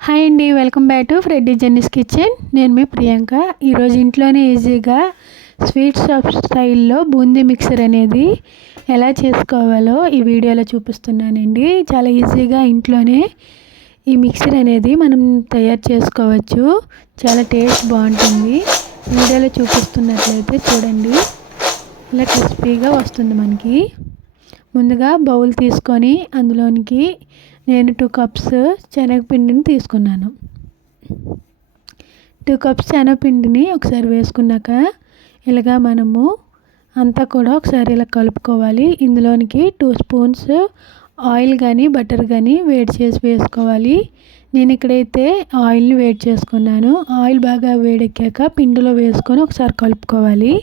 Hi అండి, welcome back to Freddy Jenny's kitchen. నేను మీ ప్రియాంక. ఈరోజు ఇంట్లోనే ఈజీగా స్వీట్ షాప్ స్టైల్లో బూందీ మిక్సర్ అనేది ఎలా చేసుకోవాలో ఈ వీడియోలో చూపిస్తున్నానండి. చాలా ఈజీగా ఇంట్లోనే ఈ మిక్సర్ అనేది మనం తయారు చేసుకోవచ్చు. చాలా టేస్ట్ బాగుంటుంది. వీడియోలో చూపిస్తున్నట్లయితే చూడండి, ఇలా క్రిస్పీగా వస్తుంది మనకి. ముందుగా బౌల్ తీసుకొని అందులోనికి నేను 2 కప్స్ శనగపిండిని తీసుకున్నాను. 2 కప్స్ శనగపిండిని ఒకసారి వేసుకున్నాక ఇలాగా మనము అంతా కూడా ఒకసారి ఇలా కలుపుకోవాలి. ఇందులోనికి 2 స్పూన్స్ ఆయిల్ కానీ బటర్ కానీ వేడి చేసి వేసుకోవాలి. నేను ఇక్కడైతే ఆయిల్ని వేడి చేసుకున్నాను. ఆయిల్ బాగా వేడెక్కాక పిండిలో వేసుకొని ఒకసారి కలుపుకోవాలి.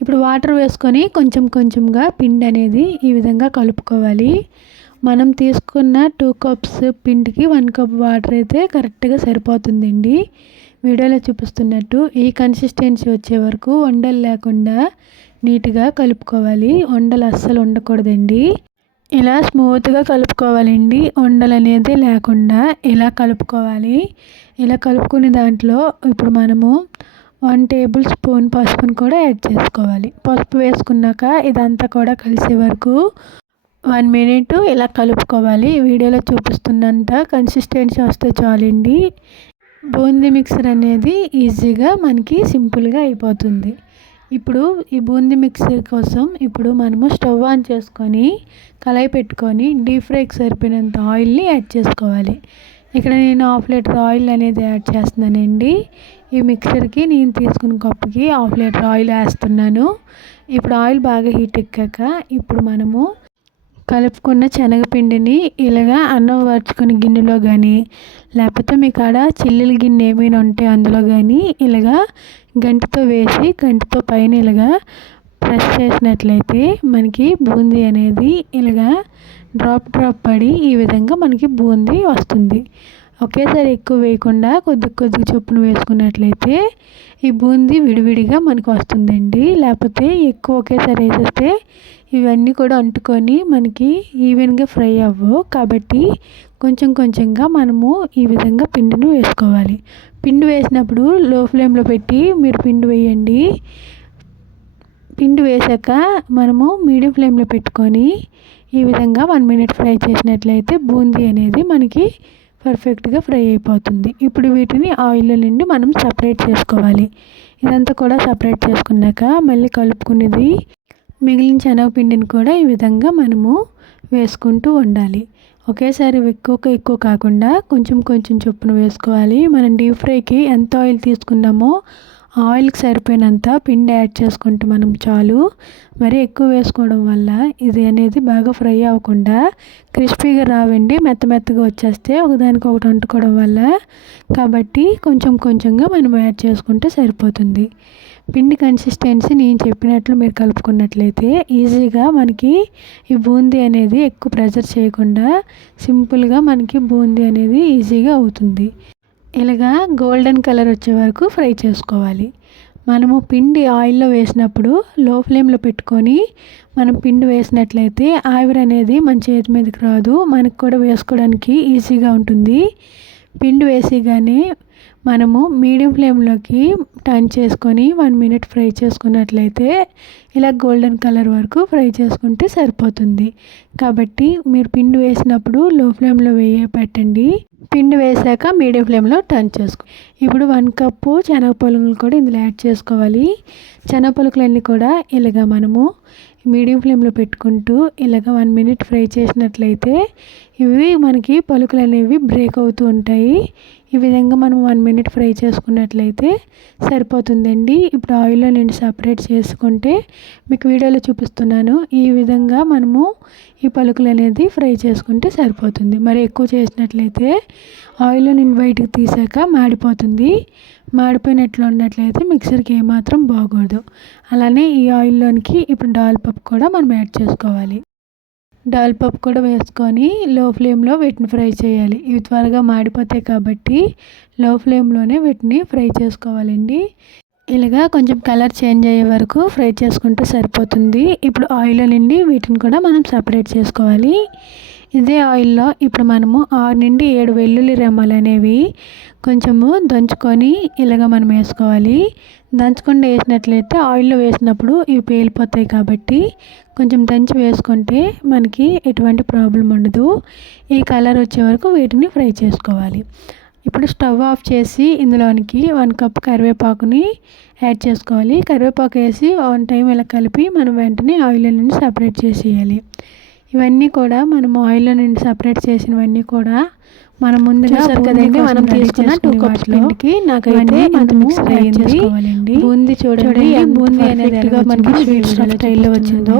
ఇప్పుడు వాటర్ వేసుకొని కొంచెం కొంచెంగా పిండి అనేది ఈ విధంగా కలుపుకోవాలి. మనం తీసుకున్న 2 కప్స్ పిండికి 1 కప్ వాటర్ అయితే కరెక్ట్గా సరిపోతుందండి. వీడియోలో చూపిస్తున్నట్టు ఈ కన్సిస్టెన్సీ వచ్చే వరకు ఉండలు లేకుండా నీట్గా కలుపుకోవాలి. ఉండలు అస్సలు ఉండకూడదండి. ఇలా స్మూత్గా కలుపుకోవాలండి. ఉండలు అనేది లేకుండా ఇలా కలుపుకోవాలి. ఇలా కలుపుకునే దాంట్లో ఇప్పుడు మనము 1 టేబుల్ స్పూన్ పసుపును కూడా యాడ్ చేసుకోవాలి. పసుపు వేసుకున్నాక ఇదంతా కూడా కలిసే వరకు 1 మినిట్ ఇలా కలుపుకోవాలి. వీడియోలో చూపిస్తున్నంత కన్సిస్టెన్సీ వస్తే చాలండి. బూందీ మిక్సర్ అనేది ఈజీగా మనకి సింపుల్గా అయిపోతుంది. ఇప్పుడు ఈ బూందీ మిక్సర్ కోసం ఇప్పుడు మనము స్టవ్ ఆన్ చేసుకొని కళాయి పెట్టుకొని డీప్ ఫ్రైకి సరిపోయినంత ఆయిల్ని యాడ్ చేసుకోవాలి. ఇక్కడ నేను 1/2 లీటర్ ఆయిల్ అనేది యాడ్ చేస్తున్నానండి. ఈ మిక్సర్కి నేను తీసుకున్న కప్పుకి 1/2 లీటర్ ఆయిల్ వేస్తున్నాను. ఇప్పుడు ఆయిల్ బాగా హీట్ ఎక్కాక ఇప్పుడు మనము కలుపుకున్న శనగపిండిని ఇలాగా అన్నం వార్చుకునే గిన్నెలో కానీ లేకపోతే మీ కాడ చిల్లుల గిన్నె ఏమైనా ఉంటే అందులో కానీ ఇలాగా గంటితో వేసి గంటితో పైన ఇలాగా ప్రెస్ చేసినట్లయితే మనకి బూందీ అనేది ఇలాగా డ్రాప్ పడి ఈ విధంగా మనకి బూందీ వస్తుంది. ఒకేసారి ఎక్కువ వేయకుండా కొద్ది కొద్దిగా చొప్పున వేసుకున్నట్లయితే ఈ బూందీ విడివిడిగా మనకు వస్తుందండి. లేకపోతే ఎక్కువ ఒకేసారి వేసేస్తే ఇవన్నీ కూడా అంటుకొని మనకి ఈవెన్గా ఫ్రై అవ్వవు. కాబట్టి కొంచెం కొంచెంగా మనము ఈ విధంగా పిండిని వేసుకోవాలి. పిండి వేసినప్పుడు లో ఫ్లేమ్లో పెట్టి మీరు పిండి వేయండి. పిండి వేసాక మనము మీడియం ఫ్లేమ్లో పెట్టుకొని ఈ విధంగా 1 మినిట్ ఫ్రై చేసినట్లయితే బూందీ అనేది మనకి పర్ఫెక్ట్గా ఫ్రై అయిపోతుంది. ఇప్పుడు వీటిని ఆయిల్లో నుండి మనం సపరేట్ చేసుకోవాలి. ఇదంతా కూడా సపరేట్ చేసుకున్నాక మళ్ళీ కలుపుకునేది మిగిలిన శనగపిండిని కూడా ఈ విధంగా మనము వేసుకుంటూ ఉండాలి. ఒకేసారి ఎక్కువ కాకుండా కొంచెం కొంచెం చొప్పున వేసుకోవాలి. మనం డీప్ ఫ్రైకి ఎంత ఆయిల్ తీసుకున్నామో ఆయిల్కి సరిపోయినంత పిండి యాడ్ చేసుకుంటే మనం చాలు. మరి ఎక్కువ వేసుకోవడం వల్ల ఇది అనేది బాగా ఫ్రై అవ్వకుండా క్రిస్పీగా రావండి, మెత్తగా వచ్చేస్తే ఒకదానికొకటి అంటుకోవడం వల్ల. కాబట్టి కొంచెం కొంచెంగా మనం యాడ్ చేసుకుంటే సరిపోతుంది. పిండి కన్సిస్టెన్సీ నేను చెప్పినట్లు మీరు కలుపుకున్నట్లయితే ఈజీగా మనకి ఈ బూందీ అనేది ఎక్కువ ప్రెషర్ చేయకుండా సింపుల్గా మనకి బూందీ అనేది ఈజీగా అవుతుంది. ఇలాగా గోల్డెన్ కలర్ వచ్చే వరకు ఫ్రై చేసుకోవాలి. మనము పిండి ఆయిల్లో వేసినప్పుడు లో ఫ్లేమ్లో పెట్టుకొని మనం పిండి వేసినట్లయితే ఆవిరి అనేది మన చేతి మీదకి రాదు. మనకు కూడా వేసుకోవడానికి ఈజీగా ఉంటుంది. పిండి వేసిగానే మనము మీడియం ఫ్లేమ్లోకి టర్న్ చేసుకొని 1 మినిట్ ఫ్రై చేసుకున్నట్లయితే ఇలా గోల్డెన్ కలర్ వరకు ఫ్రై చేసుకుంటే సరిపోతుంది. కాబట్టి మీరు పిండి వేసినప్పుడు లో ఫ్లేమ్లో పెట్టండి. పిండి వేసాక మీడియం ఫ్లేమ్లో టర్న్ చేసుకో. ఇప్పుడు 1 కప్పు శనగపలుకులు కూడా ఇందులో యాడ్ చేసుకోవాలి. శనగపలుకులన్నీ కూడా ఇలాగా మనము మీడియం ఫ్లేమ్లో పెట్టుకుంటూ ఇలాగ 1 మినిట్ ఫ్రై చేసినట్లయితే ఇవి మనకి పలుకులు అనేవి బ్రేక్ అవుతూ ఉంటాయి. ఈ విధంగా మనం 1 మినిట్ ఫ్రై చేసుకున్నట్లయితే సరిపోతుందండి. ఇప్పుడు ఆయిల్లో నుండి సపరేట్ చేసుకుంటే మీకు వీడియోలో చూపిస్తున్నాను. ఈ విధంగా మనము ఈ పలుకులు అనేది ఫ్రై చేసుకుంటే సరిపోతుంది. మరి ఎక్కువ చేసినట్లయితే ఆయిల్లో నుండి బయటకు తీసాక మాడిపోతుంది. మాడిపోయినట్లు ఉన్నట్లయితే మిక్సర్కి ఏమాత్రం బాగోదు. అలానే ఈ ఆయిల్లోనికి ఇప్పుడు దాల్ పప్పు కూడా మనం యాడ్ చేసుకోవాలి. దాల్ పప్పు కూడా వేసుకొని లో ఫ్లేమ్లో వీటిని ఫ్రై చేయాలి. ఇవి త్వరగా మాడిపోతాయి కాబట్టి లో ఫ్లేమ్లోనే వీటిని ఫ్రై చేసుకోవాలండి. ఇలాగా కొంచెం కలర్ చేంజ్ అయ్యే వరకు ఫ్రై చేసుకుంటే సరిపోతుంది. ఇప్పుడు ఆయిల్లో నుండి వీటిని కూడా మనం సపరేట్ చేసుకోవాలి. ఇదే ఆయిల్లో ఇప్పుడు మనము 6 నుండి 7 వెల్లుల్లి రెమ్మలు అనేవి కొంచెము దంచుకొని ఇలాగ మనం వేసుకోవాలి. దంచకుండా వేసినట్లయితే ఆయిల్లో వేసినప్పుడు ఇవి పేలిపోతాయి కాబట్టి కొంచెం దంచి వేసుకుంటే మనకి ఎటువంటి ప్రాబ్లం ఉండదు. ఈ కలర్ వచ్చే వరకు వీటిని ఫ్రై చేసుకోవాలి. ఇప్పుడు స్టవ్ ఆఫ్ చేసి ఇందులోనికి 1 కప్ కరివేపాకుని యాడ్ చేసుకోవాలి. కరివేపాకు వేసి 1 టైం ఇలా కలిపి మనం వెంటనే ఆయిల్ నుండి సపరేట్ చేసేయాలి. ఇవన్నీ కూడా మనం ఆయిల్లో నుండి సపరేట్ చేసినవన్నీ కూడా మనం ముందుగా కదండి మనం తీసుకున్న 2 కప్స్ పిండికి నాకైతే అంత మిక్స్ అయ్యింది. బూందీ చూడండి బూందీ అనేది మనకి స్వీట్ స్టైల్లో వచ్చిందో.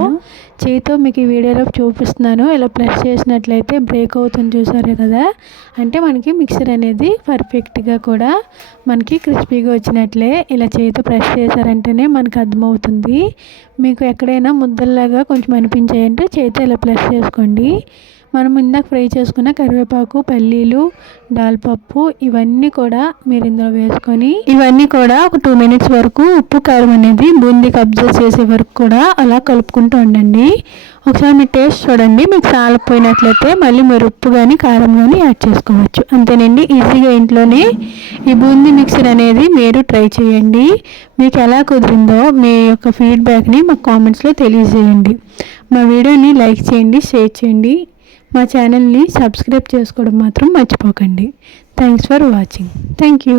చేతితో మీకు ఈ వీడియోలో చూపిస్తున్నాను. ఇలా ప్రెస్ చేసినట్లయితే బ్రేక్ అవుతుంది చూసారే కదా, అంటే మనకి మిక్సర్ అనేది పర్ఫెక్ట్గా కూడా మనకి క్రిస్పీగా వచ్చినట్లే. ఇలా చేతితో ప్రెస్ చేశారంటేనే మనకు అర్థమవుతుంది. మీకు ఎక్కడైనా ముద్దల్లాగా కొంచెం అనిపించాయంటే చేతితో ఇలా ప్రెస్ చేసుకోండి. మనం ఇందాక ఫ్రై చేసుకున్న కరివేపాకు, పల్లీలు, దాల్పప్పు ఇవన్నీ కూడా మీరు ఇందులో వేసుకొని ఇవన్నీ కూడా ఒక 2 మినిట్స్ వరకు ఉప్పు కారం అనేది బూందీకి అబ్జర్వ్ చేసే వరకు కూడా అలా కలుపుకుంటూ ఉండండి. ఒకసారి మీరు టేస్ట్ చూడండి. మీకు చాలకపోయినట్లయితే మళ్ళీ మీరు ఉప్పు కానీ కారం కానీ యాడ్ చేసుకోవచ్చు. అంతేనండి, ఈజీగా ఇంట్లోనే ఈ బూందీ మిక్సర్ అనేది మీరు ట్రై చేయండి. మీకు ఎలా కుదిరిందో మీ యొక్క ఫీడ్బ్యాక్ని మాకు కామెంట్స్లో తెలియజేయండి. మా వీడియోని లైక్ చేయండి, షేర్ చేయండి. మా ఛానల్ని సబ్స్క్రైబ్ చేసుకోవడం మాత్రం మర్చిపోకండి. Thanks for watching. Thank you.